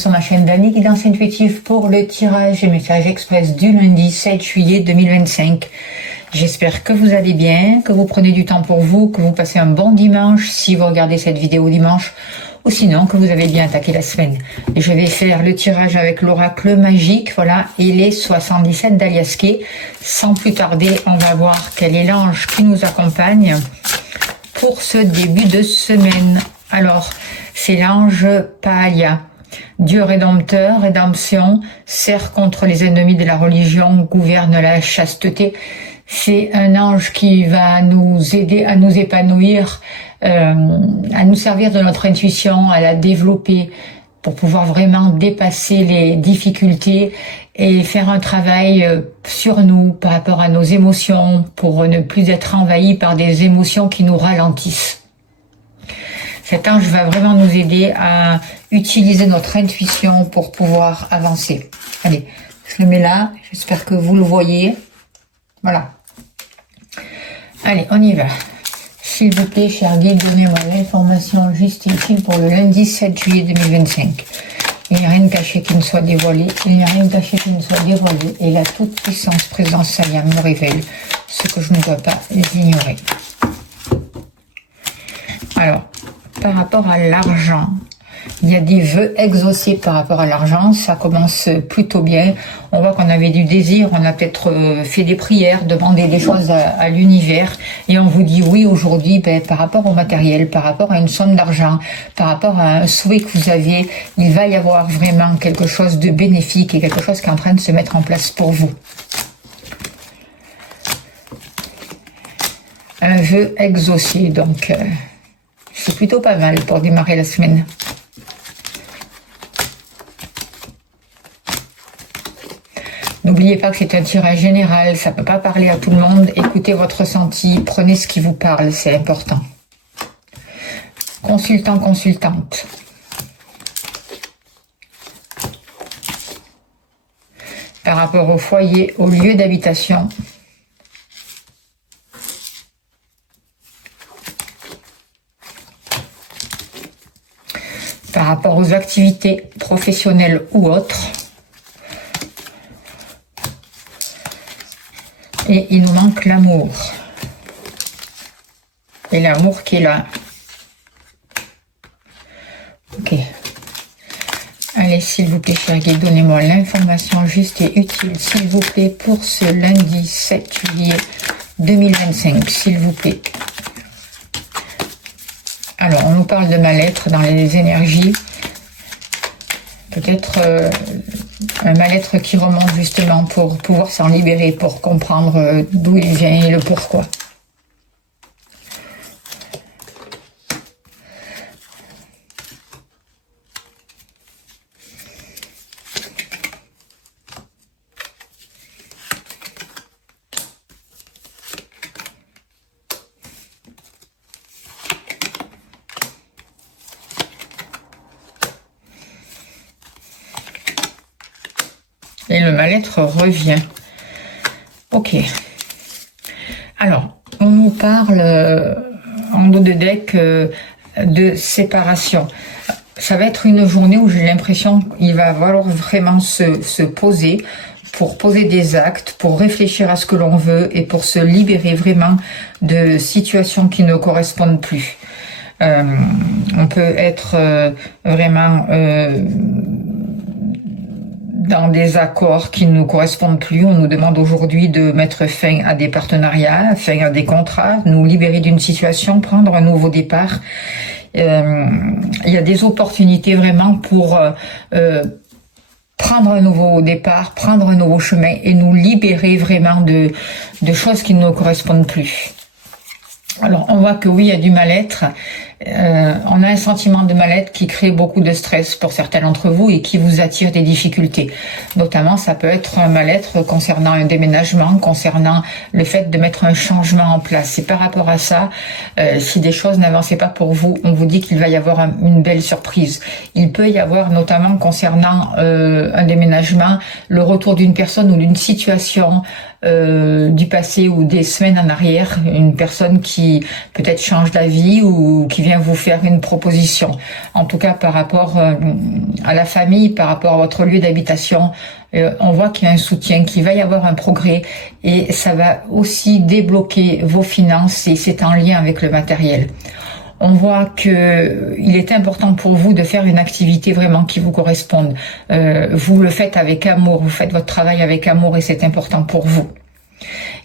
sur ma chaîne d'Annie Guidance Intuitive pour le tirage et message express du lundi 7 juillet 2025. J'espère que vous allez bien, que vous prenez du temps pour vous, que vous passez un bon dimanche si vous regardez cette vidéo dimanche, ou sinon que vous avez bien attaqué la semaine. Et je vais faire le tirage avec l'oracle magique, voilà, et les 77 d'Alias Kay. Sans plus tarder, on va voir quel est l'ange qui nous accompagne pour ce début de semaine. Alors, c'est l'ange Pahalia. Dieu rédempteur, rédemption, sert contre les ennemis de la religion, gouverne la chasteté. C'est un ange qui va nous aider à nous épanouir, à nous servir de notre intuition, à la développer pour pouvoir vraiment dépasser les difficultés et faire un travail sur nous par rapport à nos émotions pour ne plus être envahi par des émotions qui nous ralentissent. Cet ange va vraiment nous aider à utiliser notre intuition pour pouvoir avancer. Allez, je le mets là, j'espère que vous le voyez. Voilà. Allez, on y va. S'il vous plaît, cher guide, donnez-moi l'information juste et utile pour le lundi 7 juillet 2025. Il n'y a rien de caché qui ne soit dévoilé. Il n'y a rien de caché qui ne soit dévoilé. Et la toute-puissance présence Saya me révèle ce que je ne dois pas ignorer. Alors, par rapport à l'argent, il y a des vœux exaucés par rapport à l'argent, ça commence plutôt bien. On voit qu'on avait du désir, on a peut-être fait des prières, demandé des choses à l'univers, et on vous dit oui aujourd'hui, par rapport au matériel, par rapport à une somme d'argent, par rapport à un souhait que vous avez, il va y avoir vraiment quelque chose de bénéfique et quelque chose qui est en train de se mettre en place pour vous. Un vœu exaucé, donc c'est plutôt pas mal pour démarrer la semaine. N'oubliez pas que c'est un tirage général, ça ne peut pas parler à tout le monde. Écoutez votre ressenti, prenez ce qui vous parle, c'est important. Consultant, consultante. Par rapport au foyer, au lieu d'habitation. Par rapport aux activités professionnelles ou autres. Et il nous manque l'amour. Et l'amour qui est là. Ok. Allez, s'il vous plaît, cher guide, donnez-moi l'information juste et utile, s'il vous plaît, pour ce lundi 7 juillet 2025, s'il vous plaît. Alors, on nous parle de mal-être dans les énergies. Peut-être un mal-être qui remonte justement pour pouvoir s'en libérer, pour comprendre d'où il vient et le pourquoi. Et le mal-être revient. Ok. Alors, on nous parle en dos de deck de séparation. Ça va être une journée où j'ai l'impression qu'il va falloir vraiment se poser, pour poser des actes, pour réfléchir à ce que l'on veut et pour se libérer vraiment de situations qui ne correspondent plus. On peut être vraiment dans des accords qui ne nous correspondent plus. On nous demande aujourd'hui de mettre fin à des partenariats, fin à des contrats, nous libérer d'une situation, prendre un nouveau départ. Il y a des opportunités vraiment pour prendre un nouveau départ, prendre un nouveau chemin et nous libérer vraiment de choses qui ne nous correspondent plus. Alors, on voit que oui, il y a du mal-être. On a un sentiment de mal-être qui crée beaucoup de stress pour certains d'entre vous et qui vous attire des difficultés. Notamment, ça peut être un mal-être concernant un déménagement, concernant le fait de mettre un changement en place. Et par rapport à ça, si des choses n'avançaient pas pour vous, on vous dit qu'il va y avoir une belle surprise. Il peut y avoir, notamment concernant un déménagement, le retour d'une personne ou d'une situation du passé ou des semaines en arrière, une personne qui peut-être change d'avis ou qui vient vous faire une proposition. En tout cas, par rapport à la famille, par rapport à votre lieu d'habitation, on voit qu'il y a un soutien, qu'il va y avoir un progrès et ça va aussi débloquer vos finances et c'est en lien avec le matériel. On voit que il est important pour vous de faire une activité vraiment qui vous corresponde. Vous le faites avec amour, vous faites votre travail avec amour et c'est important pour vous.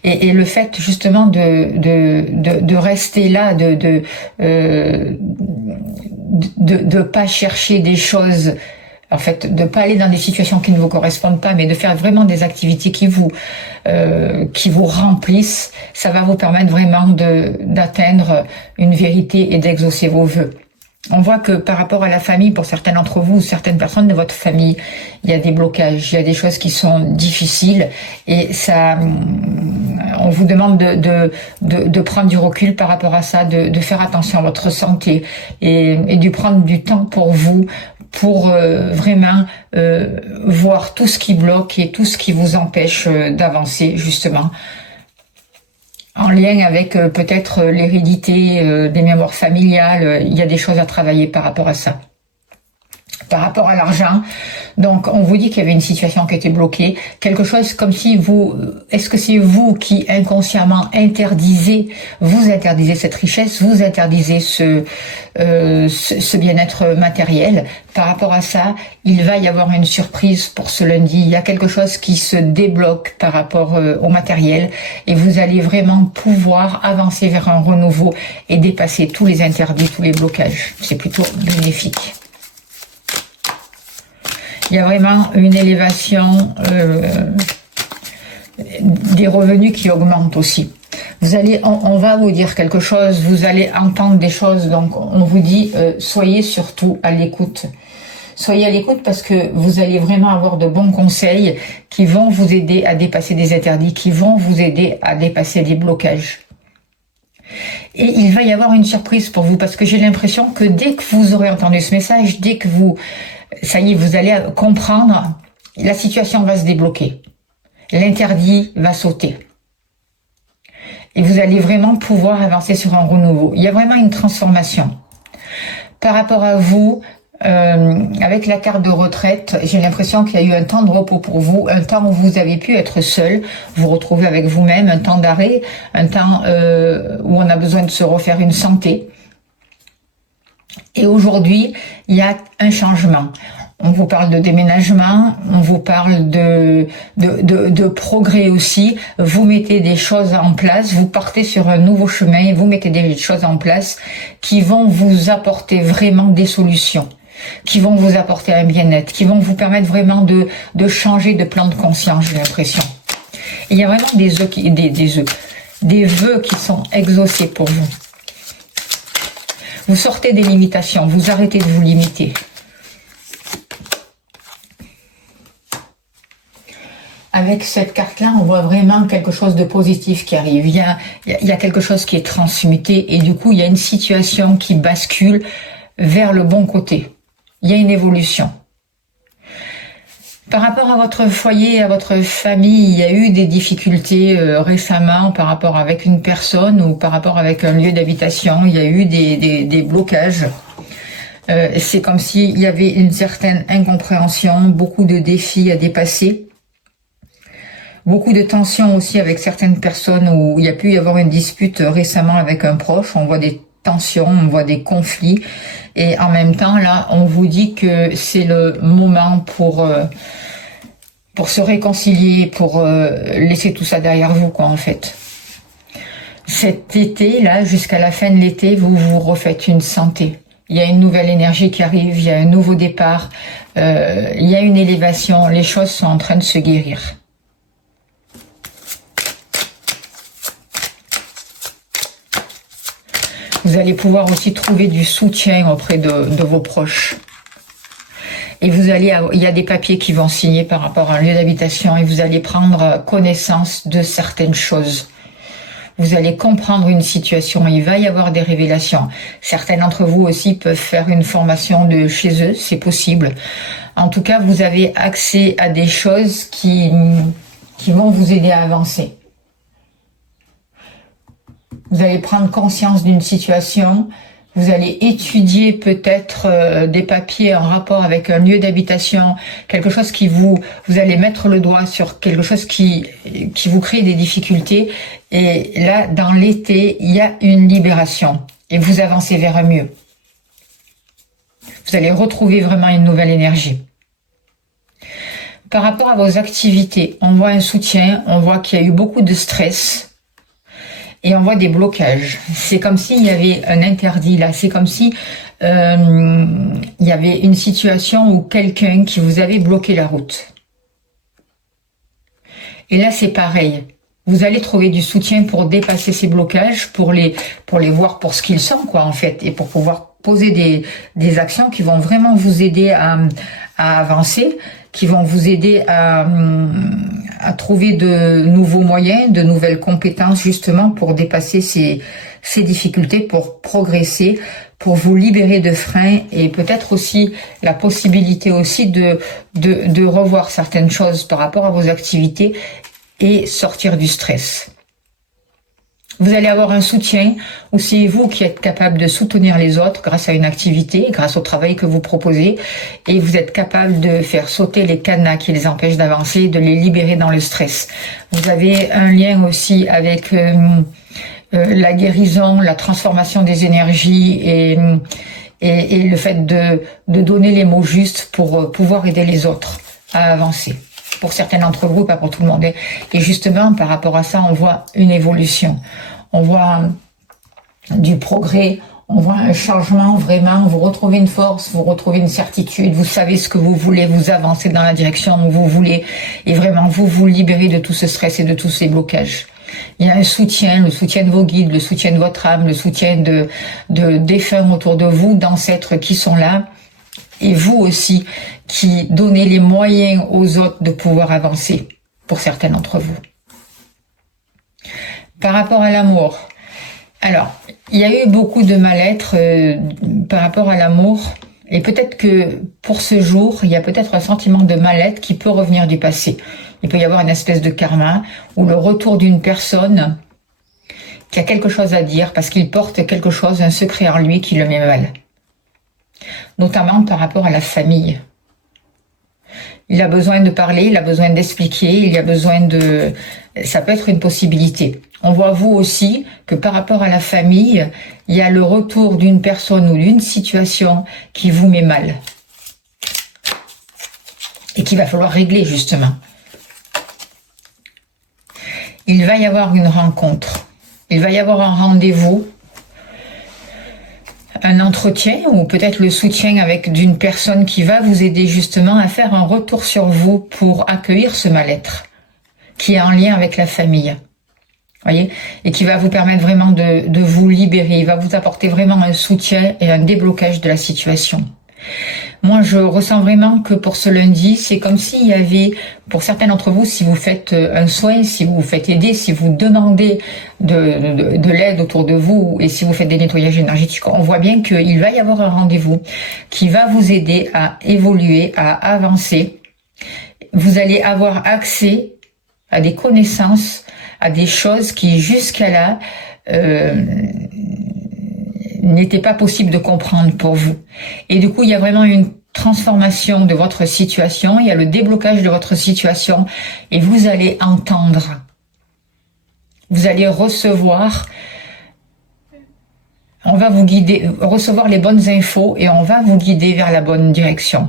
Et le fait justement de rester là, de pas chercher des choses, en fait, de pas aller dans des situations qui ne vous correspondent pas, mais de faire vraiment des activités qui vous remplissent, ça va vous permettre vraiment d'atteindre une vérité et d'exaucer vos vœux. On voit que par rapport à la famille, pour certains d'entre vous, certaines personnes de votre famille, il y a des blocages, il y a des choses qui sont difficiles et ça, on vous demande de prendre du recul par rapport à ça, de faire attention à votre santé et de prendre du temps pour vous, pour vraiment voir tout ce qui bloque et tout ce qui vous empêche d'avancer justement. En lien avec peut-être l'hérédité, des mémoires familiales, il y a des choses à travailler par rapport à ça. Par rapport à l'argent, donc on vous dit qu'il y avait une situation qui était bloquée, quelque chose comme si est-ce que c'est vous qui inconsciemment vous interdisez cette richesse, vous interdisez ce bien-être matériel. Par rapport à ça, il va y avoir une surprise pour ce lundi, il y a quelque chose qui se débloque par rapport au matériel et vous allez vraiment pouvoir avancer vers un renouveau et dépasser tous les interdits, tous les blocages. C'est plutôt bénéfique. Il y a vraiment une élévation des revenus qui augmentent aussi. On va vous dire quelque chose, vous allez entendre des choses, donc on vous dit soyez surtout à l'écoute. Soyez à l'écoute parce que vous allez vraiment avoir de bons conseils qui vont vous aider à dépasser des interdits, qui vont vous aider à dépasser des blocages. Et il va y avoir une surprise pour vous parce que j'ai l'impression que dès que vous aurez entendu ce message, dès que ça y est, vous allez comprendre, la situation va se débloquer. L'interdit va sauter. Et vous allez vraiment pouvoir avancer sur un renouveau. Il y a vraiment une transformation. Par rapport à vous, avec la carte de retraite, j'ai l'impression qu'il y a eu un temps de repos pour vous, un temps où vous avez pu être seul, vous retrouver avec vous-même, un temps d'arrêt, un temps où on a besoin de se refaire une santé. Et aujourd'hui, il y a un changement. On vous parle de déménagement, on vous parle de progrès aussi. Vous mettez des choses en place, vous partez sur un nouveau chemin et vous mettez des choses en place qui vont vous apporter vraiment des solutions, qui vont vous apporter un bien-être, qui vont vous permettre vraiment de changer de plan de conscience, j'ai l'impression. Il y a vraiment des vœux qui sont exaucés pour vous. Vous sortez des limitations, vous arrêtez de vous limiter. Avec cette carte-là, on voit vraiment quelque chose de positif qui arrive. Il y a quelque chose qui est transmuté et du coup, il y a une situation qui bascule vers le bon côté. Il y a une évolution. Par rapport à votre foyer, à votre famille, il y a eu des difficultés récemment par rapport avec une personne ou par rapport avec un lieu d'habitation. Il y a eu des blocages. C'est comme s'il y avait une certaine incompréhension, beaucoup de défis à dépasser. Beaucoup de tensions aussi avec certaines personnes où il y a pu y avoir une dispute récemment avec un proche. On voit des tensions, on voit des conflits. Et en même temps, là, on vous dit que c'est le moment pour se réconcilier, pour laisser tout ça derrière vous, quoi, en fait. Cet été, là, jusqu'à la fin de l'été, vous vous refaites une santé. Il y a une nouvelle énergie qui arrive, il y a un nouveau départ, il y a une élévation, les choses sont en train de se guérir. Vous allez pouvoir aussi trouver du soutien auprès de vos proches. Et il y a des papiers qui vont signer par rapport à un lieu d'habitation et vous allez prendre connaissance de certaines choses. Vous allez comprendre une situation, il va y avoir des révélations. Certains d'entre vous aussi peuvent faire une formation de chez eux, c'est possible. En tout cas, vous avez accès à des choses qui vont vous aider à avancer. Vous allez prendre conscience d'une situation. Vous allez étudier peut-être des papiers en rapport avec un lieu d'habitation, quelque chose qui vous allez mettre le doigt sur quelque chose qui vous crée des difficultés. Et là, dans l'été, il y a une libération et vous avancez vers un mieux. Vous allez retrouver vraiment une nouvelle énergie. Par rapport à vos activités, on voit un soutien, on voit qu'il y a eu beaucoup de stress. Et on voit des blocages. C'est comme s'il y avait un interdit là. C'est comme si il y avait une situation où quelqu'un qui vous avait bloqué la route. Et là, c'est pareil. Vous allez trouver du soutien pour dépasser ces blocages, pour les voir pour ce qu'ils sont, quoi, en fait, et pour pouvoir poser des actions qui vont vraiment vous aider à avancer, qui vont vous aider à trouver de nouveaux moyens, de nouvelles compétences justement pour dépasser ces difficultés, pour progresser, pour vous libérer de freins et peut-être aussi la possibilité aussi de revoir certaines choses par rapport à vos activités et sortir du stress. Vous allez avoir un soutien, ou c'est vous qui êtes capable de soutenir les autres grâce à une activité, grâce au travail que vous proposez, et vous êtes capable de faire sauter les cadenas qui les empêchent d'avancer, de les libérer dans le stress. Vous avez un lien aussi avec la guérison, la transformation des énergies et le fait de donner les mots justes pour pouvoir aider les autres à avancer. Pour certains d'entre vous, pas pour tout le monde. Et justement, par rapport à ça, on voit une évolution. On voit du progrès, on voit un changement vraiment. Vous retrouvez une force, vous retrouvez une certitude, vous savez ce que vous voulez, vous avancez dans la direction où vous voulez. Et vraiment, vous libérez de tout ce stress et de tous ces blocages. Il y a un soutien, le soutien de vos guides, le soutien de votre âme, le soutien de défunts autour de vous, d'ancêtres qui sont là. Et vous aussi, qui donnez les moyens aux autres de pouvoir avancer, pour certains d'entre vous. Par rapport à l'amour, alors, il y a eu beaucoup de mal-être par rapport à l'amour, et peut-être que pour ce jour, il y a peut-être un sentiment de mal-être qui peut revenir du passé. Il peut y avoir une espèce de karma, ou le retour d'une personne qui a quelque chose à dire, parce qu'il porte quelque chose, un secret en lui qui le met mal. Notamment par rapport à la famille. Il a besoin de parler, il a besoin d'expliquer, il a besoin de... Ça peut être une possibilité. On voit vous aussi que par rapport à la famille, il y a le retour d'une personne ou d'une situation qui vous met mal. Et qu'il va falloir régler justement. Il va y avoir une rencontre. Il va y avoir un rendez-vous. Un entretien ou peut-être le soutien avec d'une personne qui va vous aider justement à faire un retour sur vous pour accueillir ce mal-être qui est en lien avec la famille. Voyez, et qui va vous permettre vraiment de vous libérer. Il va vous apporter vraiment un soutien et un déblocage de la situation. Moi, je ressens vraiment que pour ce lundi, c'est comme s'il y avait, pour certains d'entre vous, si vous faites un soin, si vous vous faites aider, si vous demandez de l'aide autour de vous et si vous faites des nettoyages énergétiques, on voit bien qu'il va y avoir un rendez-vous qui va vous aider à évoluer, à avancer. Vous allez avoir accès à des connaissances, à des choses qui jusqu'à là n'était pas possible de comprendre pour vous. Et du coup, il y a vraiment une transformation de votre situation, il y a le déblocage de votre situation et vous allez entendre. Vous allez recevoir, on va vous guider, recevoir les bonnes infos et on va vous guider vers la bonne direction.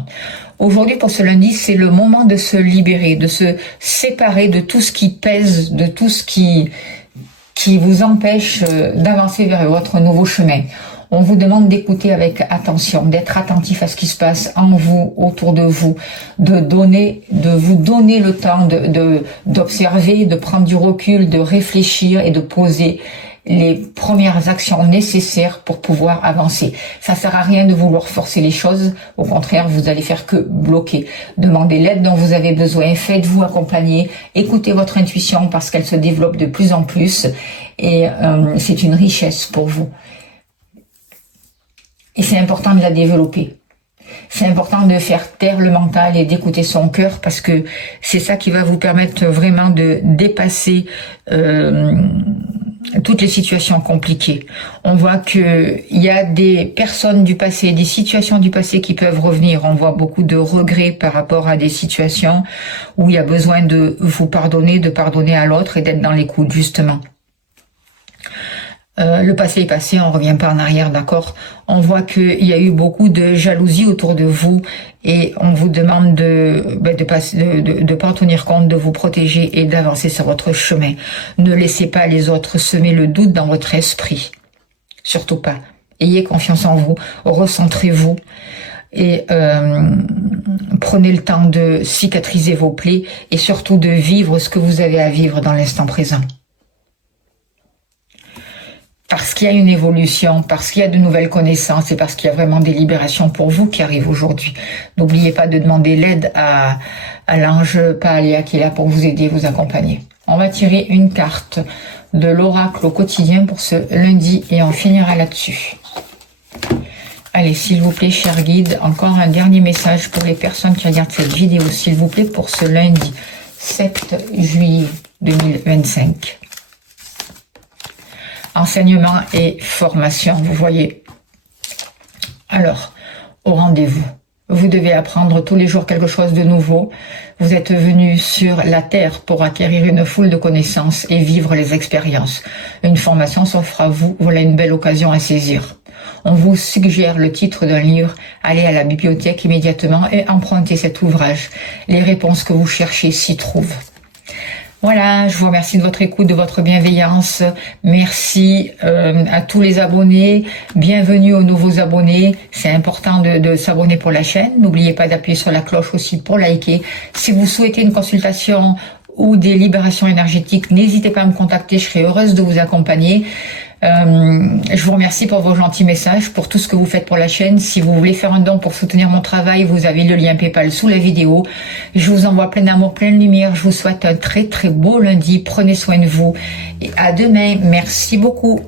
Aujourd'hui, pour ce lundi, c'est le moment de se libérer, de se séparer de tout ce qui pèse, de tout ce qui vous empêche d'avancer vers votre nouveau chemin. On vous demande d'écouter avec attention, d'être attentif à ce qui se passe en vous, autour de vous, de vous donner le temps d'observer, de prendre du recul, de réfléchir et de poser les premières actions nécessaires pour pouvoir avancer. Ça sert à rien de vouloir forcer les choses. Au contraire, vous allez faire que bloquer. Demandez l'aide dont vous avez besoin. Faites-vous accompagner. Écoutez votre intuition parce qu'elle se développe de plus en plus. Et c'est une richesse pour vous. Et c'est important de la développer. C'est important de faire taire le mental et d'écouter son cœur parce que c'est ça qui va vous permettre vraiment de dépasser toutes les situations compliquées. On voit que il y a des personnes du passé, des situations du passé qui peuvent revenir. On voit beaucoup de regrets par rapport à des situations où il y a besoin de vous pardonner, de pardonner à l'autre et d'être dans l'écoute, justement. Le passé est passé, on revient pas en arrière, d'accord? On voit qu'il y a eu beaucoup de jalousie autour de vous et on vous demande de pas en tenir compte, de vous protéger et d'avancer sur votre chemin. Ne laissez pas les autres semer le doute dans votre esprit. Surtout pas. Ayez confiance en vous, recentrez-vous et prenez le temps de cicatriser vos plaies et surtout de vivre ce que vous avez à vivre dans l'instant présent. Parce qu'il y a une évolution, parce qu'il y a de nouvelles connaissances et parce qu'il y a vraiment des libérations pour vous qui arrivent aujourd'hui. N'oubliez pas de demander l'aide à l'ange Paalia qui est là pour vous aider, vous accompagner. On va tirer une carte de l'oracle au quotidien pour ce lundi et on finira là-dessus. Allez, s'il vous plaît, cher guide, encore un dernier message pour les personnes qui regardent cette vidéo, s'il vous plaît, pour ce lundi 7 juillet 2025. Enseignement et formation, vous voyez. Alors, au rendez-vous. Vous devez apprendre tous les jours quelque chose de nouveau. Vous êtes venu sur la Terre pour acquérir une foule de connaissances et vivre les expériences. Une formation s'offre à vous, voilà une belle occasion à saisir. On vous suggère le titre d'un livre, allez à la bibliothèque immédiatement et empruntez cet ouvrage. Les réponses que vous cherchez s'y trouvent. Voilà, je vous remercie de votre écoute, de votre bienveillance. Merci à tous les abonnés. Bienvenue aux nouveaux abonnés. C'est important de s'abonner pour la chaîne. N'oubliez pas d'appuyer sur la cloche aussi pour liker. Si vous souhaitez une consultation ou des libérations énergétiques, n'hésitez pas à me contacter. Je serai heureuse de vous accompagner. Je vous remercie pour vos gentils messages, pour tout ce que vous faites pour la chaîne. Si vous voulez faire un don pour soutenir mon travail, vous avez le lien PayPal sous la vidéo. Je vous envoie plein d'amour, plein de lumière. Je vous souhaite un très très beau lundi. Prenez soin de vous et à demain. Merci beaucoup.